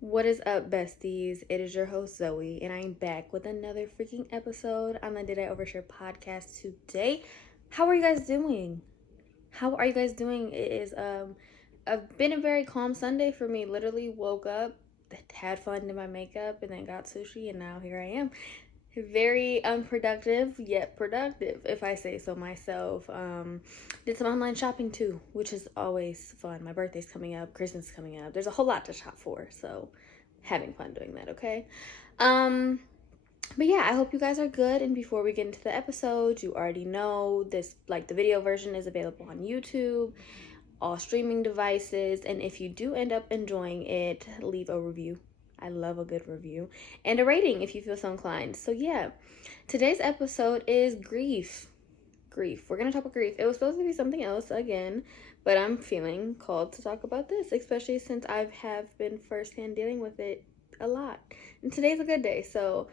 What is up, besties? It is your host, Zoe, and I'm back with another freaking episode on the Did I Overshare podcast today. How are you guys doing? How are you guys doing? It is been a very calm Sunday for me. Literally woke up, had fun in my makeup, and then got sushi, and now here I am. Very unproductive, yet productive, if I say so myself. Did some online shopping too, which is always fun. My birthday's coming up, Christmas is coming up. There's a whole lot to shop for, so having fun doing that, okay? Um, but yeah, I hope you guys are good. And before we get into the episode, you already know this, like the video version is available on YouTube, all streaming devices. And if you do end up enjoying it, leave a review. I love a good review and a rating if you feel so inclined. So yeah, today's episode is grief. We're gonna talk about grief. It was supposed to be something else again, but I'm feeling called to talk about this, especially since I have been firsthand dealing with it a lot. And today's a good day, so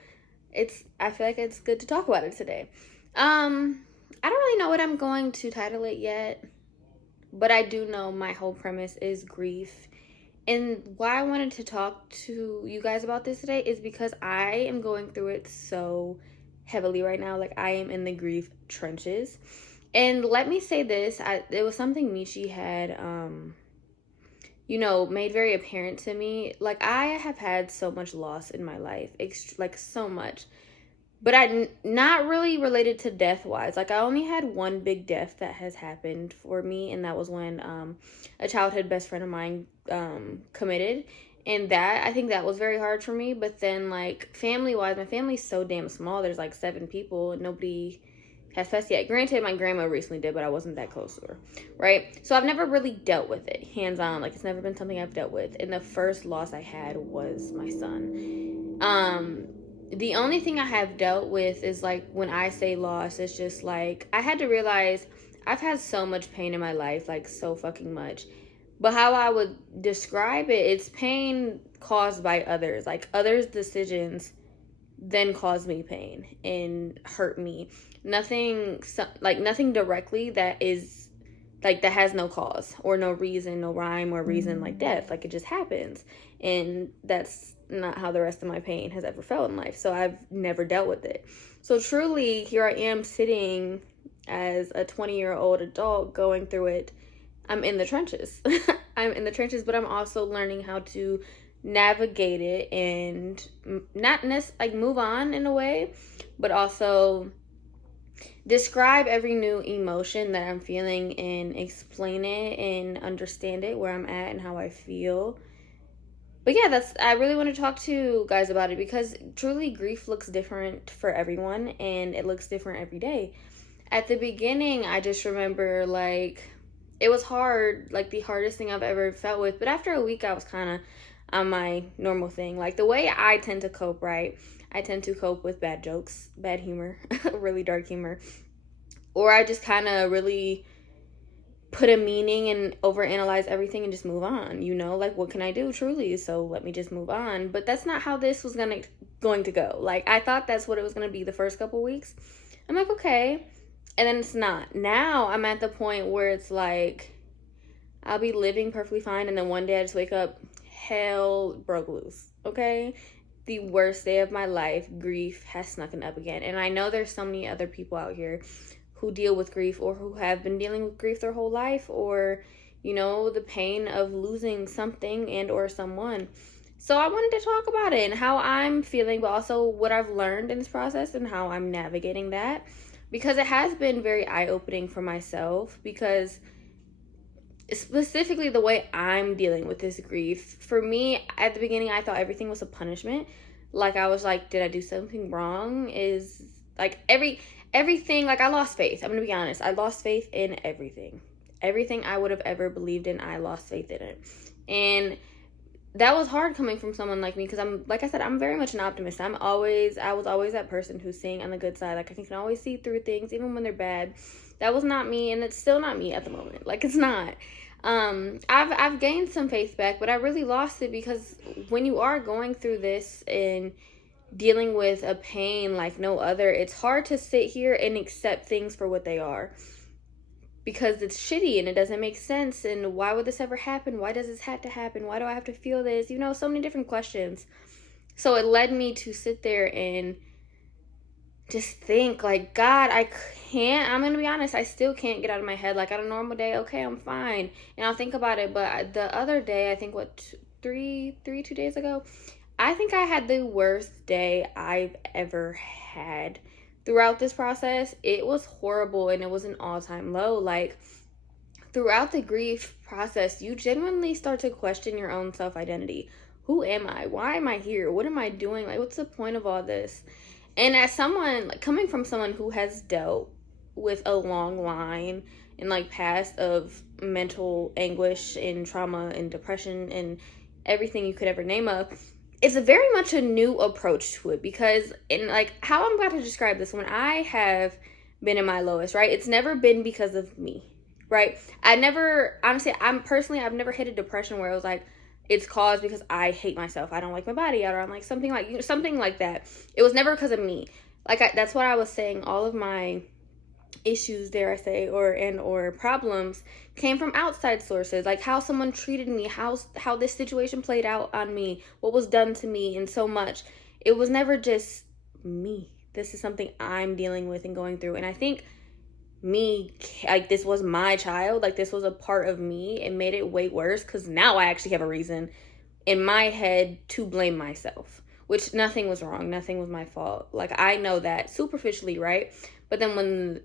I feel like it's good to talk about it today. I don't really know what I'm going to title it yet, but I do know my whole premise is grief. And why I wanted to talk to you guys about this today is because I am going through it so heavily right now. Like, I am in the grief trenches. And let me say this, it was something Michi had, made very apparent to me. Like, I have had so much loss in my life, like so much. But not really related to death wise. Like, I only had one big death that has happened for me, and that was when a childhood best friend of mine committed. And I think that was very hard for me. But then, like, family wise, my family's so damn small. There's like 7 people, and nobody has passed yet. Granted, my grandma recently did, but I wasn't that close to her, right? So I've never really dealt with it hands on. Like, it's never been something I've dealt with. And the first loss I had was my son. The only thing I have dealt with is, like, when I say loss, it's just like I had to realize I've had so much pain in my life, like so fucking much. But how I would describe it, it's pain caused by others. Like, others' decisions then cause me pain and hurt me. Nothing directly that is like that has no cause or no reason, no rhyme or reason, like death. Like, it just happens. And that's not how the rest of my pain has ever felt in life. So I've never dealt with it. So truly, here I am sitting as a 20-year-old adult going through it. I'm in the trenches. I'm in the trenches, but I'm also learning how to navigate it and not necessarily like move on in a way, but also describe every new emotion that I'm feeling and explain it and understand it, where I'm at and how I feel. But yeah, I really want to talk to you guys about it because truly grief looks different for everyone and it looks different every day. At the beginning, I just remember, like, it was hard, like the hardest thing I've ever felt with. But after a week, I was kind of on my normal thing. Like, the way I tend to cope, right? I tend to cope with bad jokes, bad humor, really dark humor. Or I just kind of really put a meaning and overanalyze everything and just move on, like, what can I do truly? So let me just move on. But that's not how this was going to go. Like, I thought that's what it was going to be the first couple weeks. I'm like, okay. And then it's not. Now I'm at the point where it's like I'll be living perfectly fine, and then one day I just wake up, hell broke loose, okay? The worst day of my life, grief has snuck up again. And I know there's so many other people out here who deal with grief or who have been dealing with grief their whole life, or the pain of losing something and or someone. So I wanted to talk about it and how I'm feeling, but also what I've learned in this process and how I'm navigating that, because it has been very eye-opening for myself, because specifically the way I'm dealing with this grief. For me, at the beginning, I thought everything was a punishment. Like, I was like, did I do something wrong? Is like everything, like, I lost faith. I'm gonna be honest. I lost faith in everything. Everything I would have ever believed in, I lost faith in it. And that was hard coming from someone like me, because like I said, I'm very much an optimist. I was always that person who's seeing on the good side. Like, I can always see through things, even when they're bad. That was not me, and it's still not me at the moment. Like, it's not. I've gained some faith back, but I really lost it, because when you are going through this and dealing with a pain like no other, it's hard to sit here and accept things for what they are. because it's shitty and it doesn't make sense. And why would this ever happen? Why does this have to happen? Why do I have to feel this? You know, so many different questions. So it led me to sit there and just think, like, God, I'm going to be honest, I still can't get out of my head. Like, on a normal day, okay, I'm fine. And I'll think about it. But the other day, I think, 2 days ago, I think I had the worst day I've ever had throughout this process. It was horrible, and it was an all-time low. Like, throughout the grief process, you genuinely start to question your own self-identity. Who am I? Why am I here? What am I doing? Like, what's the point of all this? And as someone, like, coming from someone who has dealt with a long line and, like, past of mental anguish and trauma and depression and everything you could ever name up, it's very much a new approach to it. Because, and like, how I'm about to describe this, when I have been in my lowest, right, it's never been because of me, right? I've never hit a depression where it was like, it's caused because I hate myself. I don't like my body. I don't like something like that. It was never because of me. Like, that's what I was saying. All of my issues, dare I say, or problems came from outside sources. Like how someone treated me, how this situation played out on me, what was done to me, and so much. It was never just me. This is something I'm dealing with and going through. And I think this was my child, like this was a part of me. It made it way worse because now I actually have a reason in my head to blame myself, which nothing was wrong, nothing was my fault. Like, I know that superficially, right? But then when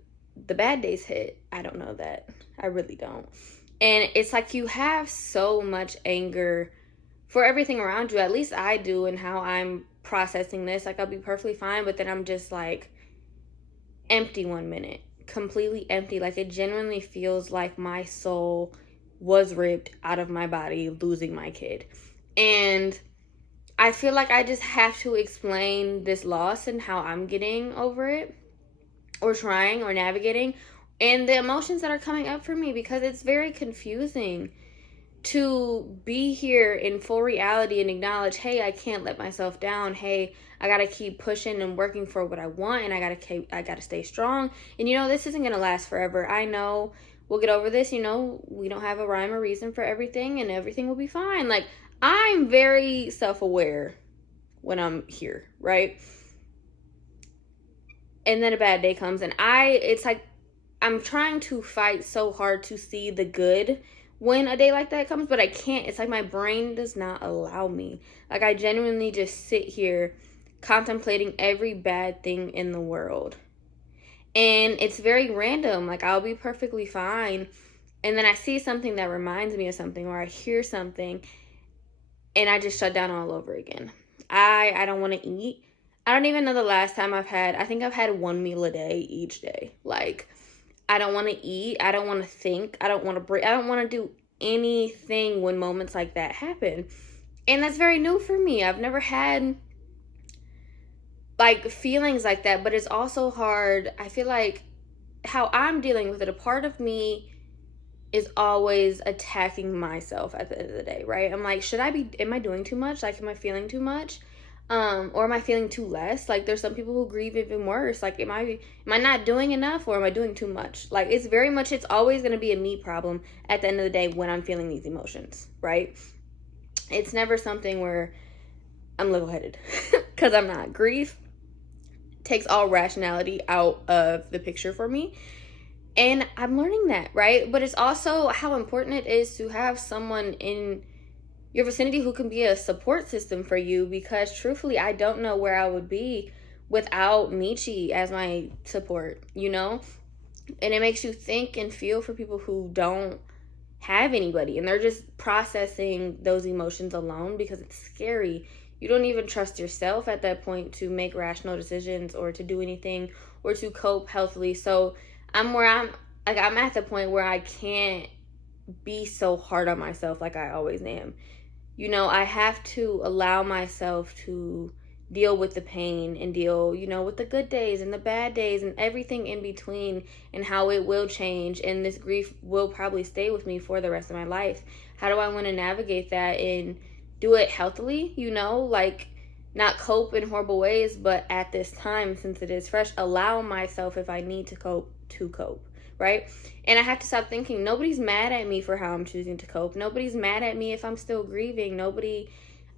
the bad days hit, I don't know that. I really don't. And it's like you have so much anger for everything around you. At least I do, and how I'm processing this. Like, I'll be perfectly fine, but then I'm just like empty 1 minute. Completely empty. Like, it genuinely feels like my soul was ripped out of my body losing my kid. And I feel like I just have to explain this loss and how I'm getting over it, or trying, or navigating, and the emotions that are coming up for me, because it's very confusing to be here in full reality and acknowledge, hey, I can't let myself down. Hey, I gotta keep pushing and working for what I want, and I gotta stay strong. And this isn't gonna last forever. I know we'll get over this. We don't have a rhyme or reason for everything, and everything will be fine. Like, I'm very self-aware when I'm here, right? And then a bad day comes, and it's like I'm trying to fight so hard to see the good when a day like that comes, but I can't. It's like my brain does not allow me. Like, I genuinely just sit here contemplating every bad thing in the world. And it's very random. Like, I'll be perfectly fine, and then I see something that reminds me of something, or I hear something, and I just shut down all over again. I don't want to eat. I don't even know the last time I think I've had one meal a day each day. Like, I don't want to eat. I don't want to think. I don't want to breathe. I don't want to do anything when moments like that happen. And that's very new for me. I've never had like feelings like that, but it's also hard. I feel like how I'm dealing with it, a part of me is always attacking myself at the end of the day, right? I'm like, am I doing too much? Like, am I feeling too much? Or am I feeling too less? Like, there's some people who grieve even worse. Like, am I not doing enough, or am I doing too much? Like, it's always going to be a me problem at the end of the day when I'm feeling these emotions, right? It's never something where I'm level-headed, because I'm not. Grief takes all rationality out of the picture for me, and I'm learning that, right? But it's also how important it is to have someone in your vicinity who can be a support system for you, because truthfully, I don't know where I would be without Michi as my support, And it makes you think and feel for people who don't have anybody, and they're just processing those emotions alone, because it's scary. You don't even trust yourself at that point to make rational decisions, or to do anything, or to cope healthily. So I'm at the point where I can't be so hard on myself like I always am. I have to allow myself to deal with the pain, and deal, with the good days and the bad days and everything in between, and how it will change. And this grief will probably stay with me for the rest of my life. How do I want to navigate that and do it healthily? Like, not cope in horrible ways, but at this time, since it is fresh, allow myself, if I need to cope, right? And I have to stop thinking nobody's mad at me for how I'm choosing to cope. Nobody's mad at me if I'm still grieving.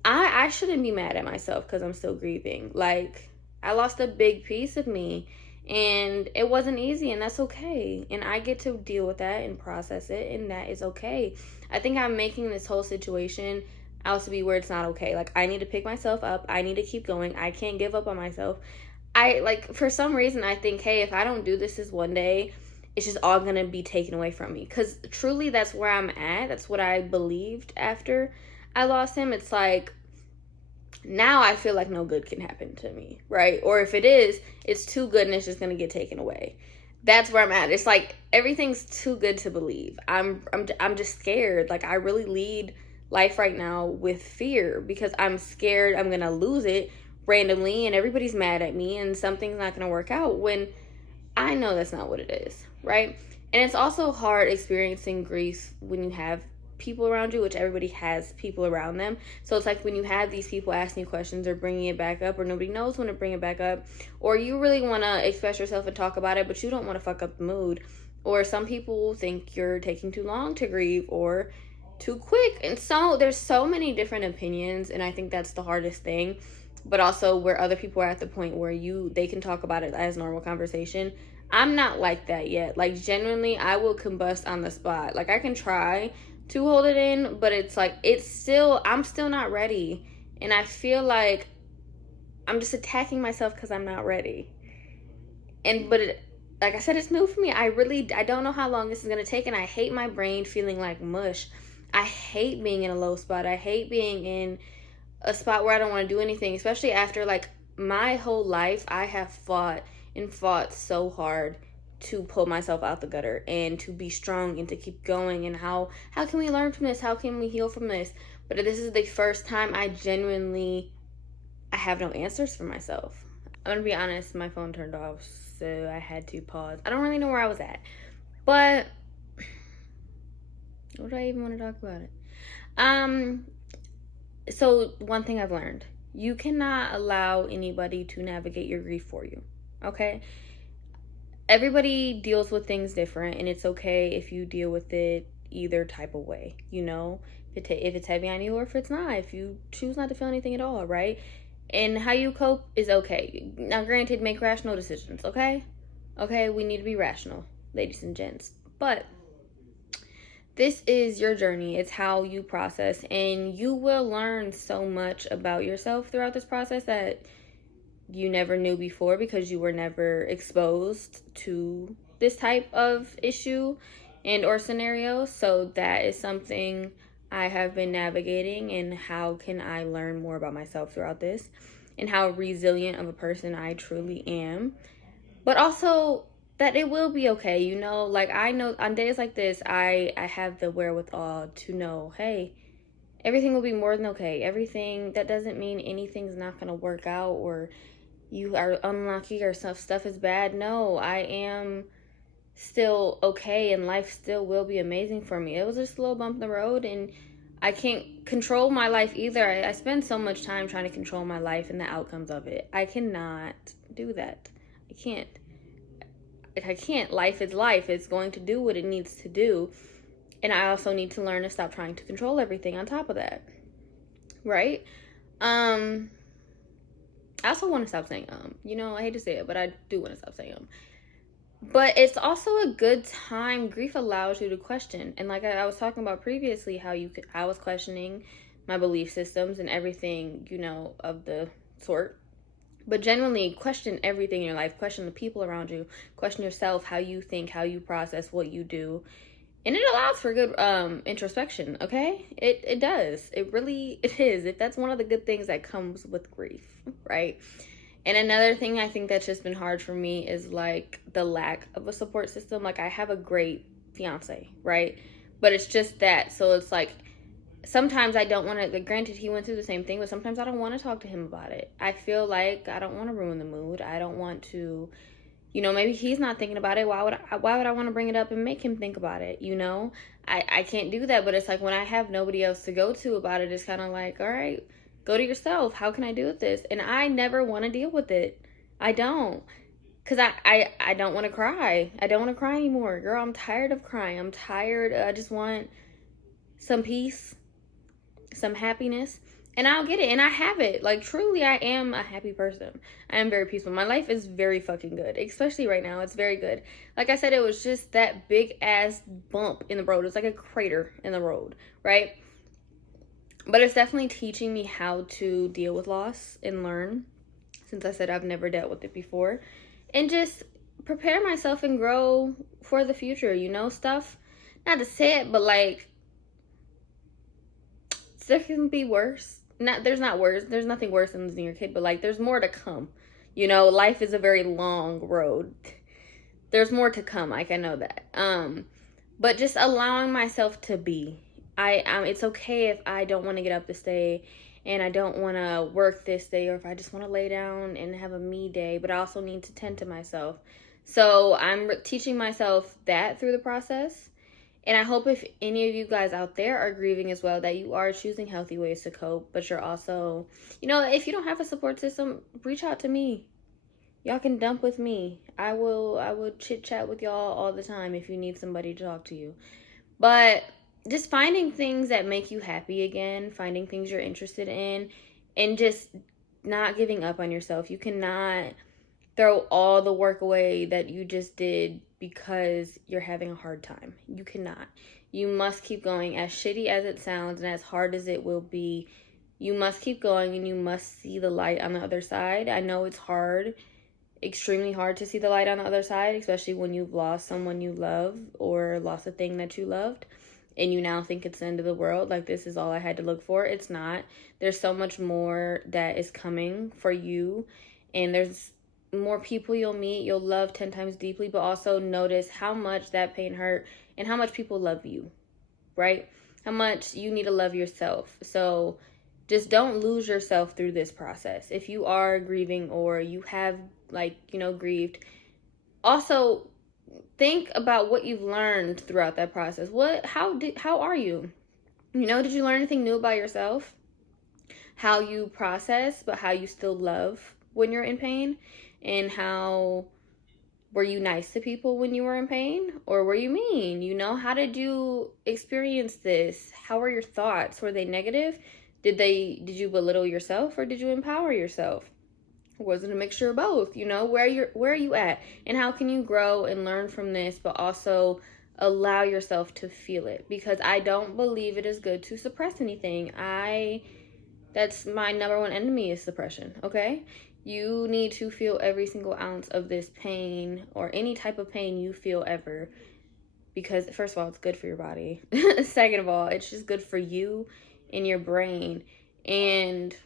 I shouldn't be mad at myself because I'm still grieving. Like, I lost a big piece of me, and it wasn't easy, and that's okay. And I get to deal with that and process it, and that is okay. I think I'm making this whole situation out to be where it's not okay. Like, I need to pick myself up. I need to keep going. I can't give up on myself. For some reason, I think, hey, if I don't do this one day, it's just all gonna be taken away from me. Because truly, that's where I'm at. That's what I believed after I lost him. It's like, now I feel like no good can happen to me, right? Or if it is, it's too good and it's just gonna get taken away. That's where I'm at. It's like everything's too good to believe. I'm just scared. Like, I really lead life right now with fear because I'm scared I'm gonna lose it randomly and everybody's mad at me and something's not gonna work out when I know that's not what it is, right? And it's also hard experiencing grief when you have people around you, which everybody has people around them. So it's like when you have these people asking you questions or bringing it back up, or nobody knows when to bring it back up, or you really want to express yourself and talk about it, but you don't want to fuck up the mood. Or some people think you're taking too long to grieve or too quick. And so there's so many different opinions, and I think that's the hardest thing. But also where other people are at the point where they can talk about it as normal conversation. I'm not like that yet. Like, genuinely, I will combust on the spot. Like, I can try to hold it in, but it's like, I'm still not ready. And I feel like I'm just attacking myself because I'm not ready. Like I said, it's new for me. I don't know how long this is going to take, and I hate my brain feeling like mush. I hate being in a low spot. I hate being in a spot where I don't want to do anything, especially after, like, my whole life I have fought so hard to pull myself out the gutter and to be strong and to keep going. And how can we learn from this? How can we heal from this? But this is the first time I have no answers for myself. I'm gonna be honest, my phone turned off, so I had to pause. I don't really know where I was at, but what do I even want to talk about it? So one thing I've learned, you cannot allow anybody to navigate your grief for you, okay? Everybody deals with things different, and it's okay if you deal with it either type of way, you know? If it's heavy on you or if it's not, if you choose not to feel anything at all, right? And how you cope is okay. Now, granted, make rational decisions, okay? Okay, we need to be rational, ladies and gents. But this is your journey. It's how you process, and you will learn so much about yourself throughout this process that you never knew before because you were never exposed to this type of issue and or scenario. So that is something I have been navigating, and how can I learn more about myself throughout this and how resilient of a person I truly am. But also that it will be okay, you know? Like, I know on days like this, I have the wherewithal to know, hey, everything will be more than okay. Everything, that doesn't mean anything's not going to work out or you are unlucky or stuff is bad. No, I am still okay, and life still will be amazing for me. It was just a little bump in the road, and I can't control my life either. I spend so much time trying to control my life and the outcomes of it. I cannot do that. I can't. Life is life. It's going to do what it needs to do. And I also need to learn to stop trying to control everything on top of that. Right? I also want to stop saying you know, I hate to say it, but I do want to stop saying But it's also a good time. Grief allows you to question. And like I was talking about previously, how I was questioning my belief systems and everything, you know, of the sort. But genuinely question everything in your life. Question the people around you. Question yourself, how you think, how you process, what you do. And it allows for good introspection, okay? It does. It is. That's one of the good things that comes with grief, right? And another thing I think that's just been hard for me is, like, the lack of a support system. Like, I have a great fiance, right? But it's just that. So it's like, sometimes I don't want to, like, granted, he went through the same thing, but sometimes I don't want to talk to him about it. I feel like I don't want to ruin the mood. I don't want to, you know, maybe he's not thinking about it. Why would I want to bring it up and make him think about it, you know? I can't do that, but it's like when I have nobody else to go to about it, it's kind of like, all right, go to yourself. How can I deal with this? And I never want to deal with it. I don't. Because I don't want to cry. I don't want to cry anymore. Girl, I'm tired of crying. I'm tired. I just want some peace, some happiness. And I'll get it. And I have it. Like, truly, I am a happy person. I am very peaceful. My life is very fucking good. Especially right now. It's very good. Like I said, it was just that big ass bump in the road. It was like a crater in the road, right? But it's definitely teaching me how to deal with loss and learn. Since I said I've never dealt with it before. And just prepare myself and grow for the future, you know, stuff. Not to say it, but like, stuff can be worse. There's nothing worse than losing your kid, but like, there's more to come. You know, life is a very long road. There's more to come, like, I know that. But just allowing myself to be. It's okay if I don't want to get up this day and I don't want to work this day, or if I just want to lay down and have a me day, but I also need to tend to myself. So I'm teaching myself that through the process. And I hope if any of you guys out there are grieving as well, that you are choosing healthy ways to cope, but you're also, you know, if you don't have a support system, reach out to me. Y'all can dump with me. I will chit chat with y'all all the time if you need somebody to talk to you. But just finding things that make you happy again, finding things you're interested in, and just not giving up on yourself. You cannot throw all the work away that you just did because you're having a hard time. You cannot. You must keep going. As shitty as it sounds and as hard as it will be, you must keep going, and you must see the light on the other side. I know it's hard, extremely hard to see the light on the other side, especially when you've lost someone you love or lost a thing that you loved. And you now think it's the end of the world, like this is all I had to look for. It's not. There's so much more that is coming for you, and there's more people you'll meet, you'll love 10 times deeply, but also notice how much that pain hurt and how much people love you, right? How much you need to love yourself. So just don't lose yourself through this process. If you are grieving or you have, like, you know, grieved, also think about what you've learned throughout that process. How are you? You know, did you learn anything new about yourself? How you process, but how you still love when you're in pain? And how were you nice to people when you were in pain? Or were you mean? You know, how did you experience this? How were your thoughts? Were they negative? Did you belittle yourself, or did you empower yourself? Or was it a mixture of both? You know, where are you at? And how can you grow and learn from this, but also allow yourself to feel it? Because I don't believe it is good to suppress anything. That's my number one enemy, is suppression, okay? You need to feel every single ounce of this pain, or any type of pain you feel ever, because first of all, it's good for your body. Second of all, it's just good for you and your brain. And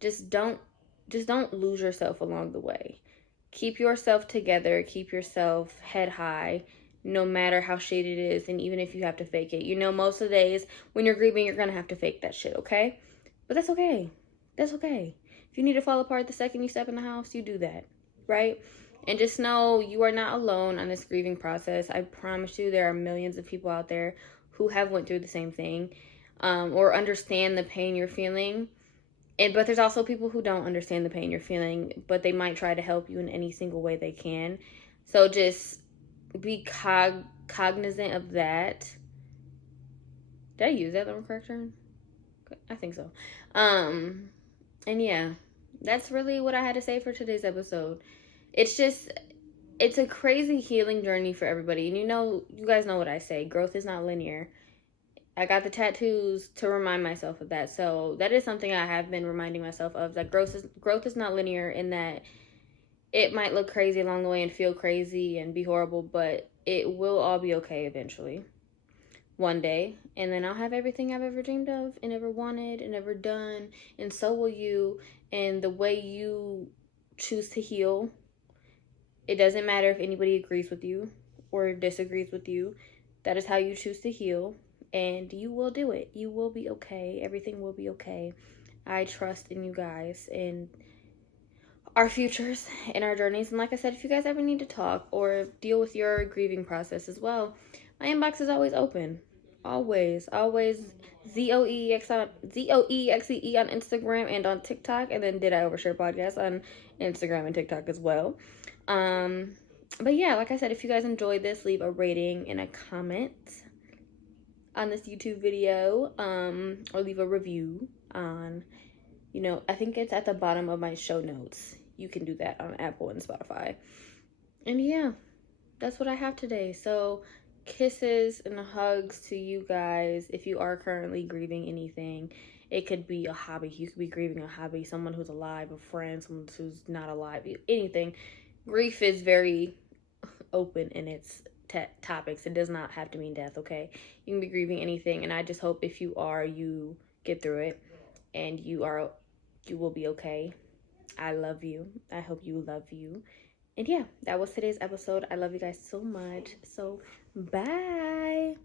just don't lose yourself along the way. Keep yourself together, keep yourself head high, no matter how shady it is, and even if you have to fake it. You know, most of the days when you're grieving, you're gonna have to fake that shit, okay? But that's okay. That's okay. If you need to fall apart the second you step in the house, you do that, right? And just know you are not alone on this grieving process. I promise you, there are millions of people out there who have went through the same thing, or understand the pain you're feeling. But there's also people who don't understand the pain you're feeling, but they might try to help you in any single way they can. So just be cognizant of that. Did I use that the correct term? I think so. And yeah, that's really what I had to say for today's episode. It's a crazy healing journey for everybody. And you guys know what I say. Growth is not linear. I got the tattoos to remind myself of that. So that is something I have been reminding myself of. That growth is not linear, in that it might look crazy along the way and feel crazy and be horrible, but it will all be okay eventually. One day. And then I'll have everything I've ever dreamed of and ever wanted and ever done. And so will you. And the way you choose to heal, it doesn't matter if anybody agrees with you or disagrees with you. That is how you choose to heal. And you will do it. You will be okay. Everything will be okay. I trust in you guys and our futures and our journeys. And like I said, if you guys ever need to talk or deal with your grieving process as well, my inbox is always open. Always. ZOEXE on Instagram and on TikTok, and then Did I Overshare Podcast on Instagram and TikTok as well. But yeah, like I said, if you guys enjoyed this, leave a rating and a comment on this YouTube video, or leave a review on, I think it's at the bottom of my show notes. You can do that on Apple and Spotify. And yeah, that's what I have today. So kisses and hugs to you guys. If you are currently grieving anything, it could be a hobby. You could be grieving a hobby, someone who's alive, a friend, someone who's not alive, anything. Grief is very open in its topics. It does not have to mean death, okay? You can be grieving anything, and I just hope if you are, you get through it, and you will be okay. I love you. I hope you love you. And yeah, that was today's episode. I love you guys so much. So, bye.